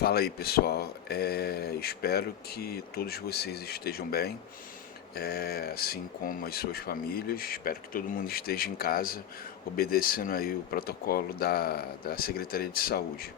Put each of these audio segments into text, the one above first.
Fala aí, pessoal. Espero que todos vocês estejam bem, assim como as suas famílias. Espero que todo mundo esteja em casa, obedecendo aí o protocolo da Secretaria de Saúde.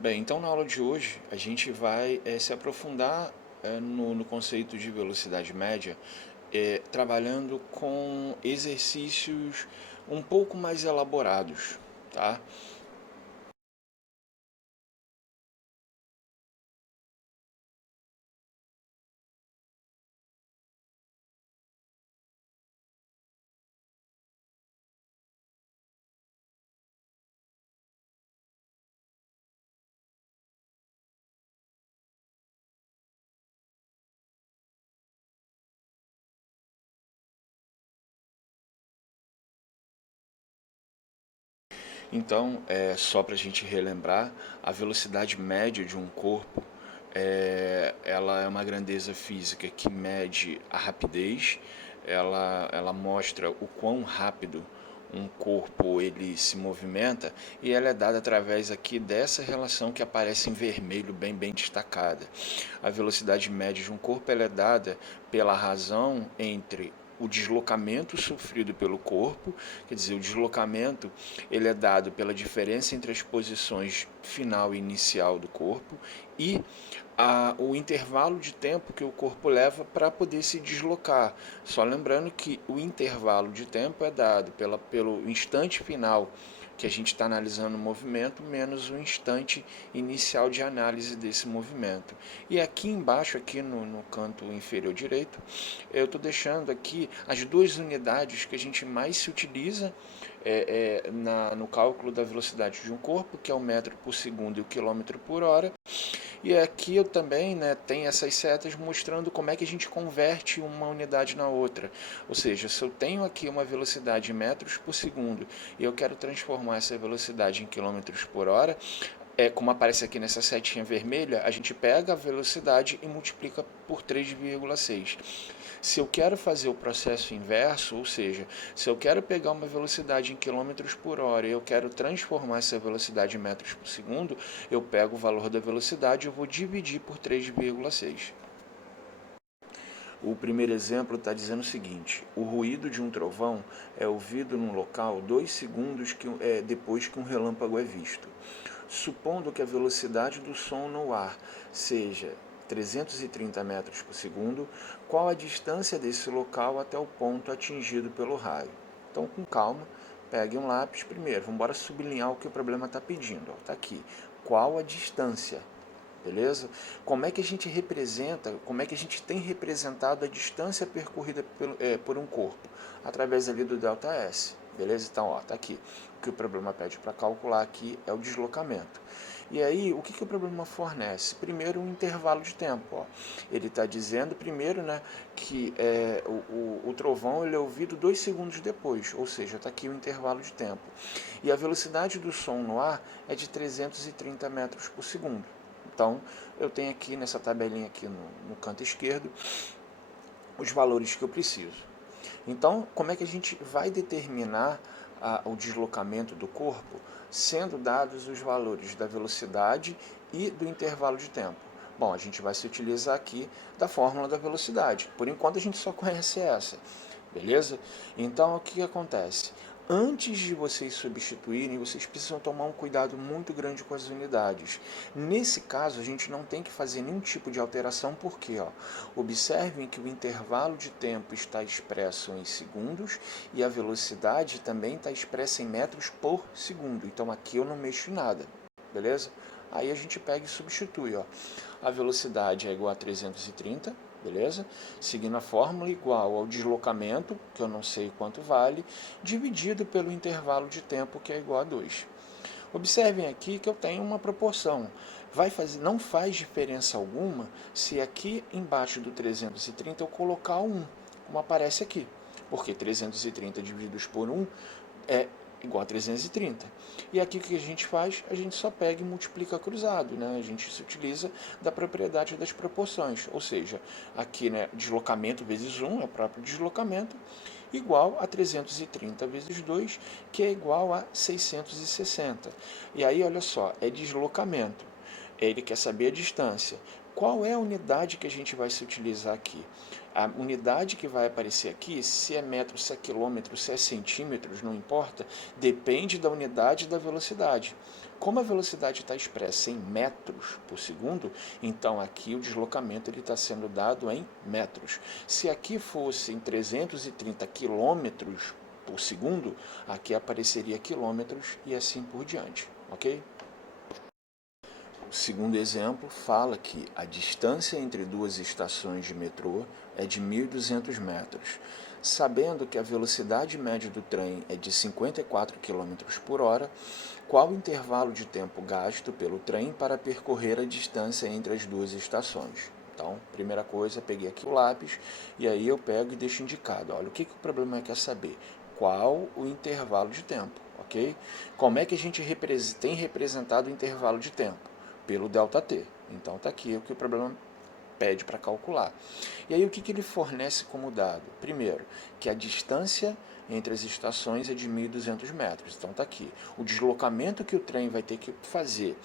Bem, então na aula de hoje a gente vai se aprofundar no conceito de velocidade média, trabalhando com exercícios um pouco mais elaborados, tá? Então, só para a gente relembrar, a velocidade média de um corpo, ela é uma grandeza física que mede a rapidez, ela mostra o quão rápido um corpo ele se movimenta, e ela é dada através aqui dessa relação que aparece em vermelho bem destacada. A velocidade média de um corpo ela é dada pela razão entre o deslocamento sofrido pelo corpo, quer dizer, o deslocamento ele é dado pela diferença entre as posições final e inicial do corpo e o intervalo de tempo que o corpo leva para poder se deslocar. Só lembrando que o intervalo de tempo é dado pelo instante final que a gente está analisando o movimento, menos o instante inicial de análise desse movimento. E aqui embaixo, aqui no canto inferior direito, eu estou deixando aqui as duas unidades que a gente mais se utiliza no cálculo da velocidade de um corpo, que é o metro por segundo e o quilômetro por hora. E aqui eu também tenho essas setas mostrando como é que a gente converte uma unidade na outra. Ou seja, se eu tenho aqui uma velocidade em metros por segundo e eu quero transformar essa velocidade em quilômetros por hora, como aparece aqui nessa setinha vermelha, a gente pega a velocidade e multiplica por 3,6. Se eu quero fazer o processo inverso, ou seja, se eu quero pegar uma velocidade em quilômetros por hora e eu quero transformar essa velocidade em metros por segundo, eu pego o valor da velocidade e eu vou dividir por 3,6. O primeiro exemplo está dizendo o seguinte: o ruído de um trovão é ouvido num local 2 segundos depois que um relâmpago é visto. Supondo que a velocidade do som no ar seja 330 metros por segundo, qual a distância desse local até o ponto atingido pelo raio? Então, com calma, pegue um lápis primeiro. Vamos embora sublinhar o que o problema está pedindo. Está aqui. Qual a distância? Beleza? Como é que a gente representa, como é que a gente tem representado a distância percorrida por um corpo? Através ali do ΔS. Beleza? Então, ó, tá aqui. O que o problema pede para calcular aqui é o deslocamento. E aí, o que o problema fornece? Primeiro, um intervalo de tempo. Ó. Ele está dizendo, primeiro, que o trovão ele é ouvido 2 segundos depois, ou seja, está aqui o intervalo de tempo. E a velocidade do som no ar é de 330 metros por segundo. Então, eu tenho aqui nessa tabelinha aqui no canto esquerdo os valores que eu preciso. Então, como é que a gente vai determinar o deslocamento do corpo, sendo dados os valores da velocidade e do intervalo de tempo? Bom, a gente vai se utilizar aqui da fórmula da velocidade. Por enquanto, a gente só conhece essa, beleza? Então, o que acontece? Antes de vocês substituírem, vocês precisam tomar um cuidado muito grande com as unidades. Nesse caso, a gente não tem que fazer nenhum tipo de alteração, porque observem que o intervalo de tempo está expresso em segundos e a velocidade também está expressa em metros por segundo. Então aqui eu não mexo em nada, beleza? Aí a gente pega e substitui, ó. A velocidade é igual a 330, beleza? Seguindo a fórmula, igual ao deslocamento, que eu não sei quanto vale, dividido pelo intervalo de tempo, que é igual a 2. Observem aqui que eu tenho uma proporção. Não faz diferença alguma se aqui embaixo do 330 eu colocar 1, como aparece aqui. Porque 330 divididos por 1 é igual a 330. E aqui o que a gente faz? A gente só pega e multiplica cruzado, né? A gente se utiliza da propriedade das proporções, ou seja, aqui, né, deslocamento vezes 1 é o próprio deslocamento, igual a 330 vezes 2, que é igual a 660. E aí, olha só, é deslocamento. Ele quer saber a distância. Qual é a unidade que a gente vai se utilizar aqui? A unidade que vai aparecer aqui, se é metro, se é quilômetro, se é centímetros, não importa, depende da unidade e da velocidade. Como a velocidade está expressa em metros por segundo, então aqui o deslocamento está sendo dado em metros. Se aqui fosse em 330 quilômetros por segundo, aqui apareceria quilômetros e assim por diante, ok? O segundo exemplo fala que a distância entre duas estações de metrô é de 1.200 metros. Sabendo que a velocidade média do trem é de 54 km por hora, qual o intervalo de tempo gasto pelo trem para percorrer a distância entre as duas estações? Então, primeira coisa, peguei aqui o lápis e aí eu pego e deixo indicado. Olha, o que o problema quer saber? Qual o intervalo de tempo, ok? Como é que a gente tem representado o intervalo de tempo? Pelo ΔT. Então está aqui o que o problema pede para calcular. E aí o que ele fornece como dado? Primeiro, que a distância entre as estações é de 1.200 metros. Então está aqui. O deslocamento que o trem vai ter que fazer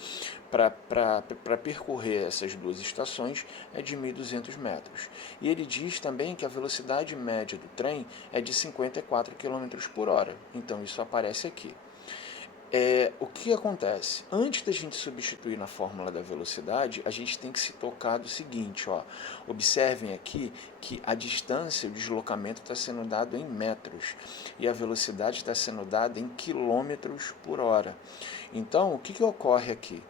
para percorrer essas duas estações é de 1.200 metros. E ele diz também que a velocidade média do trem é de 54 km por hora. Então isso aparece aqui. O que acontece? Antes da gente substituir na fórmula da velocidade, a gente tem que se tocar do seguinte, ó. Observem aqui que a distância, o deslocamento está sendo dado em metros e a velocidade está sendo dada em quilômetros por hora. Então, o que ocorre aqui?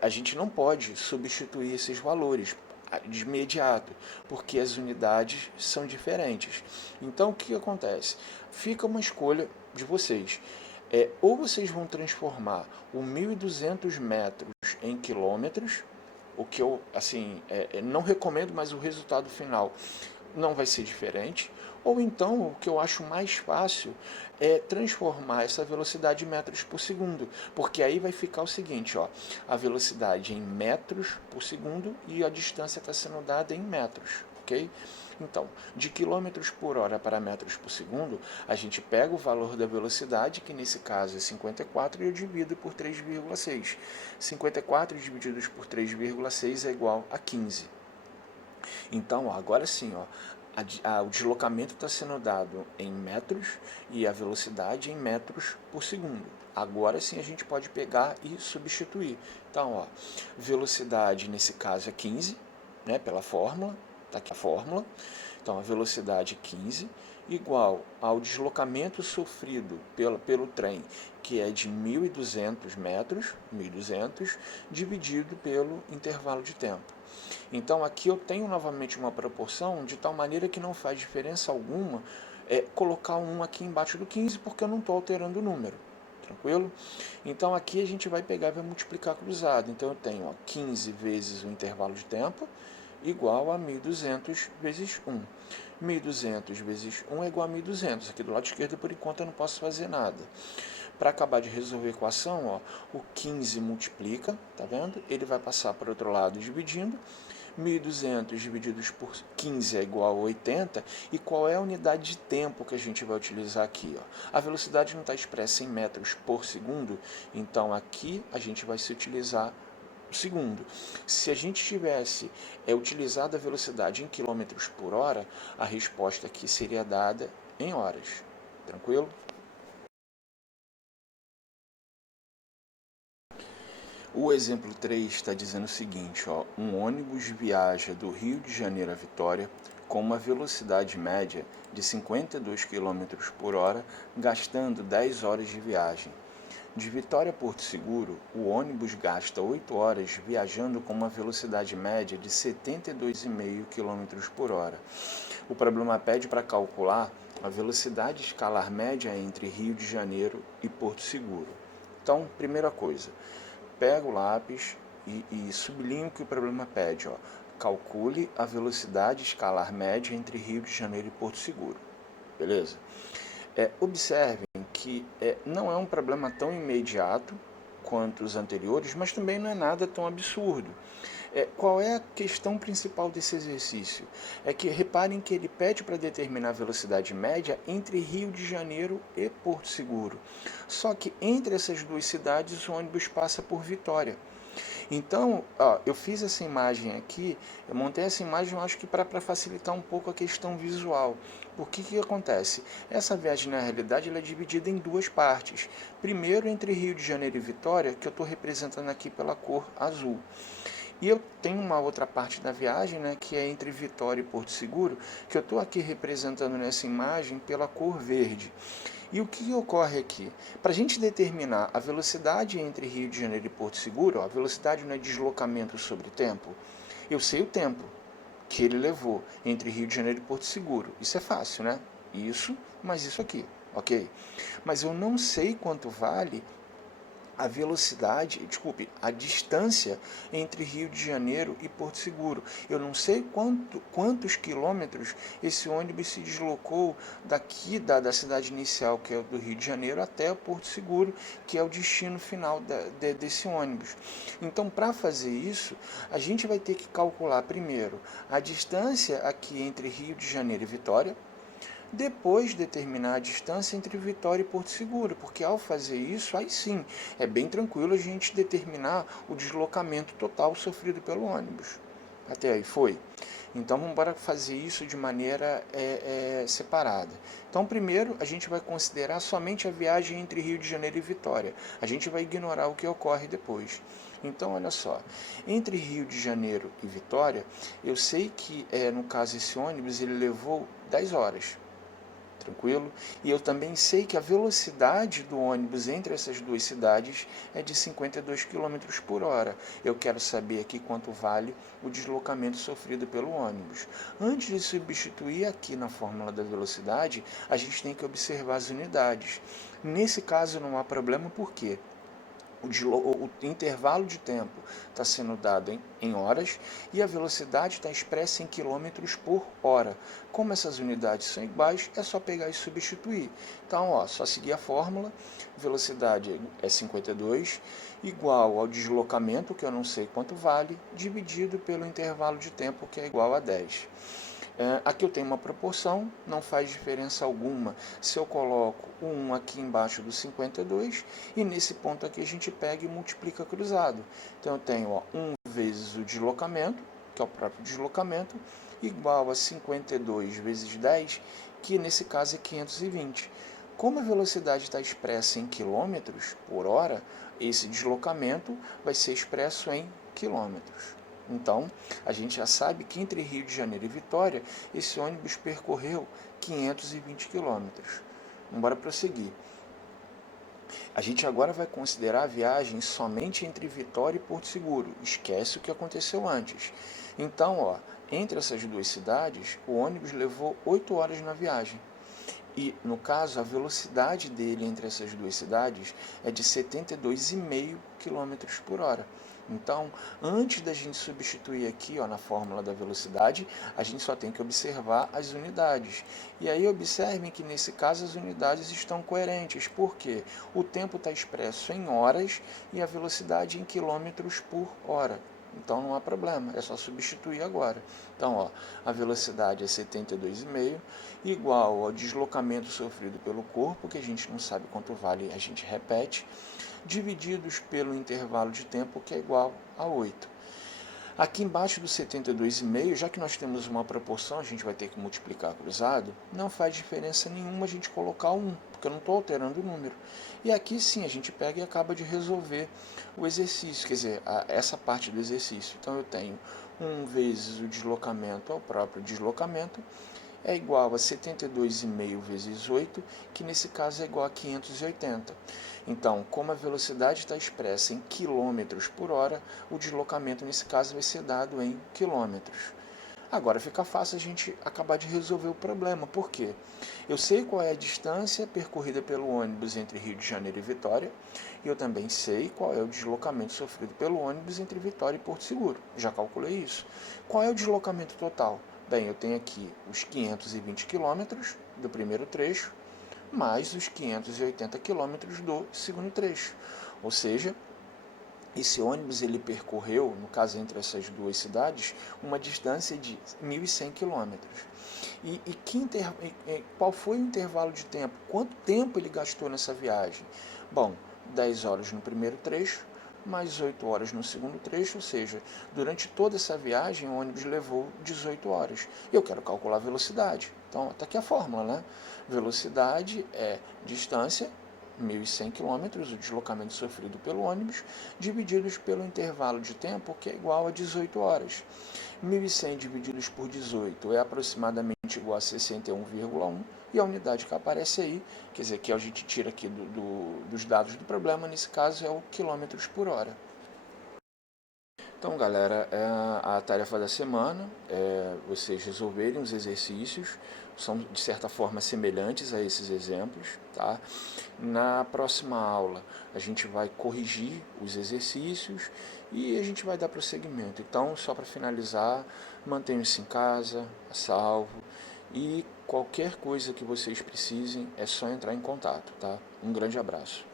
A gente não pode substituir esses valores de imediato, porque as unidades são diferentes. Então, o que acontece? Fica uma escolha de vocês. Ou vocês vão transformar o 1.200 metros em quilômetros, o que eu não recomendo, mas o resultado final não vai ser diferente, ou então o que eu acho mais fácil é transformar essa velocidade em metros por segundo, porque aí vai ficar o seguinte, ó, a velocidade em metros por segundo e a distância está sendo dada em metros, ok? Então, de quilômetros por hora para metros por segundo, a gente pega o valor da velocidade, que nesse caso é 54, e eu divido por 3,6. 54 divididos por 3,6 é igual a 15. Então, agora sim, ó, o deslocamento está sendo dado em metros e a velocidade em metros por segundo. Agora sim a gente pode pegar e substituir. Então, ó, velocidade nesse caso é 15, né, pela fórmula. Está aqui a fórmula. Então, a velocidade 15 igual ao deslocamento sofrido pelo trem, que é de 1.200 metros, 1.200, dividido pelo intervalo de tempo. Então, aqui eu tenho novamente uma proporção de tal maneira que não faz diferença alguma colocar um 1 aqui embaixo do 15, porque eu não estou alterando o número. Tranquilo? Então, aqui a gente vai pegar e vai multiplicar cruzado. Então, eu tenho 15 vezes o intervalo de tempo, igual a 1.200 vezes 1. 1.200 vezes 1 é igual a 1.200. Aqui do lado esquerdo, por enquanto, eu não posso fazer nada. Para acabar de resolver a equação, ó, o 15 multiplica, tá vendo? Ele vai passar para o outro lado dividindo. 1.200 divididos por 15 é igual a 80. E qual é a unidade de tempo que a gente vai utilizar aqui? Ó? A velocidade não está expressa em metros por segundo, então aqui a gente vai se utilizar segundo. Se a gente tivesse utilizado a velocidade em quilômetros por hora, a resposta aqui seria dada em horas. Tranquilo? O exemplo 3 está dizendo o seguinte, ó, um ônibus viaja do Rio de Janeiro a Vitória com uma velocidade média de 52 km por hora, gastando 10 horas de viagem. De Vitória a Porto Seguro, o ônibus gasta 8 horas viajando com uma velocidade média de 72,5 km por hora. O problema pede para calcular a velocidade escalar média entre Rio de Janeiro e Porto Seguro. Então, primeira coisa, pega o lápis e sublinha o que o problema pede. Ó. Calcule a velocidade escalar média entre Rio de Janeiro e Porto Seguro. Beleza? Observem que não é um problema tão imediato quanto os anteriores, mas também não é nada tão absurdo. Qual é a questão principal desse exercício? É que reparem que ele pede para determinar a velocidade média entre Rio de Janeiro e Porto Seguro. Só que entre essas duas cidades o ônibus passa por Vitória. Então, eu fiz essa imagem aqui, eu montei essa imagem, eu acho que para facilitar um pouco a questão visual. Por que acontece? Essa viagem, na realidade, ela é dividida em duas partes. Primeiro, entre Rio de Janeiro e Vitória, que eu estou representando aqui pela cor azul. E eu tenho uma outra parte da viagem, né, que é entre Vitória e Porto Seguro, que eu estou aqui representando nessa imagem pela cor verde. E o que ocorre aqui? Para a gente determinar a velocidade entre Rio de Janeiro e Porto Seguro, a velocidade não é deslocamento sobre tempo, eu sei o tempo que ele levou entre Rio de Janeiro e Porto Seguro. Isso é fácil, né? Isso, mais isso aqui, ok? Mas eu não sei quanto vale a velocidade, desculpe, a distância entre Rio de Janeiro e Porto Seguro. Eu não sei quantos quilômetros esse ônibus se deslocou daqui da cidade inicial, que é do Rio de Janeiro, até Porto Seguro, que é o destino final desse ônibus. Então, para fazer isso, a gente vai ter que calcular primeiro a distância aqui entre Rio de Janeiro e Vitória, depois determinar a distância entre Vitória e Porto Seguro, porque ao fazer isso, aí sim, é bem tranquilo a gente determinar o deslocamento total sofrido pelo ônibus. Até aí foi? Então vamos embora fazer isso de maneira separada. Então primeiro a gente vai considerar somente a viagem entre Rio de Janeiro e Vitória. A gente vai ignorar o que ocorre depois. Então olha só, entre Rio de Janeiro e Vitória, eu sei que no caso esse ônibus ele levou 10 horas. Tranquilo? E eu também sei que a velocidade do ônibus entre essas duas cidades é de 52 km por hora. Eu quero saber aqui quanto vale o deslocamento sofrido pelo ônibus. Antes de substituir aqui na fórmula da velocidade, a gente tem que observar as unidades. Nesse caso não há problema, por quê? O intervalo de tempo está sendo dado em horas e a velocidade está expressa em quilômetros por hora. Como essas unidades são iguais, é só pegar e substituir. Então, só seguir a fórmula, velocidade é 52, igual ao deslocamento, que eu não sei quanto vale, dividido pelo intervalo de tempo, que é igual a 10. Aqui eu tenho uma proporção, não faz diferença alguma se eu coloco o 1 aqui embaixo do 52 e nesse ponto aqui a gente pega e multiplica cruzado. Então eu tenho 1 vezes o deslocamento, que é o próprio deslocamento, igual a 52 vezes 10, que nesse caso é 520. Como a velocidade está expressa em quilômetros por hora, esse deslocamento vai ser expresso em quilômetros. Então, a gente já sabe que entre Rio de Janeiro e Vitória, esse ônibus percorreu 520 quilômetros. Vamos prosseguir. A gente agora vai considerar a viagem somente entre Vitória e Porto Seguro. Esquece o que aconteceu antes. Então, entre essas duas cidades, o ônibus levou 8 horas na viagem. E, no caso, a velocidade dele entre essas duas cidades é de 72,5 km por hora. Então, antes da gente substituir aqui na fórmula da velocidade, a gente só tem que observar as unidades. E aí observem que nesse caso as unidades estão coerentes, porque o tempo está expresso em horas e a velocidade em quilômetros por hora. Então não há problema, é só substituir agora. Então, a velocidade é 72,5, igual ao deslocamento sofrido pelo corpo, que a gente não sabe quanto vale, a gente repete, divididos pelo intervalo de tempo, que é igual a 8. Aqui embaixo do 72,5, já que nós temos uma proporção, a gente vai ter que multiplicar cruzado, não faz diferença nenhuma a gente colocar 1, porque eu não estou alterando o número. E aqui sim, a gente pega e acaba de resolver o exercício, quer dizer, essa parte do exercício. Então eu tenho 1 vezes o deslocamento ao próprio deslocamento, é igual a 72,5 vezes 8, que nesse caso é igual a 580. Então, como a velocidade está expressa em quilômetros por hora, o deslocamento nesse caso vai ser dado em quilômetros. Agora fica fácil a gente acabar de resolver o problema. Por quê? Eu sei qual é a distância percorrida pelo ônibus entre Rio de Janeiro e Vitória, e eu também sei qual é o deslocamento sofrido pelo ônibus entre Vitória e Porto Seguro. Já calculei isso. Qual é o deslocamento total? Bem, eu tenho aqui os 520 quilômetros do primeiro trecho, mais os 580 quilômetros do segundo trecho. Ou seja, esse ônibus ele percorreu, no caso entre essas duas cidades, uma distância de 1.100 quilômetros. Qual foi o intervalo de tempo? Quanto tempo ele gastou nessa viagem? Bom, 10 horas no primeiro trecho, mais 8 horas no segundo trecho, ou seja, durante toda essa viagem o ônibus levou 18 horas. Eu quero calcular a velocidade. Então, está aqui a fórmula, né? Velocidade é distância 1.100 km, o deslocamento sofrido pelo ônibus, divididos pelo intervalo de tempo, que é igual a 18 horas. 1.100 divididos por 18 é aproximadamente igual a 61,1, e a unidade que aparece aí, quer dizer, que a gente tira aqui dos dados do problema, nesse caso é o quilômetros por hora. Então, galera, a tarefa da semana é vocês resolverem os exercícios, são de certa forma semelhantes a esses exemplos, tá? Na próxima aula a gente vai corrigir os exercícios e a gente vai dar prosseguimento. Então, só para finalizar, mantenham-se em casa, a salvo, e qualquer coisa que vocês precisem é só entrar em contato, tá? Um grande abraço.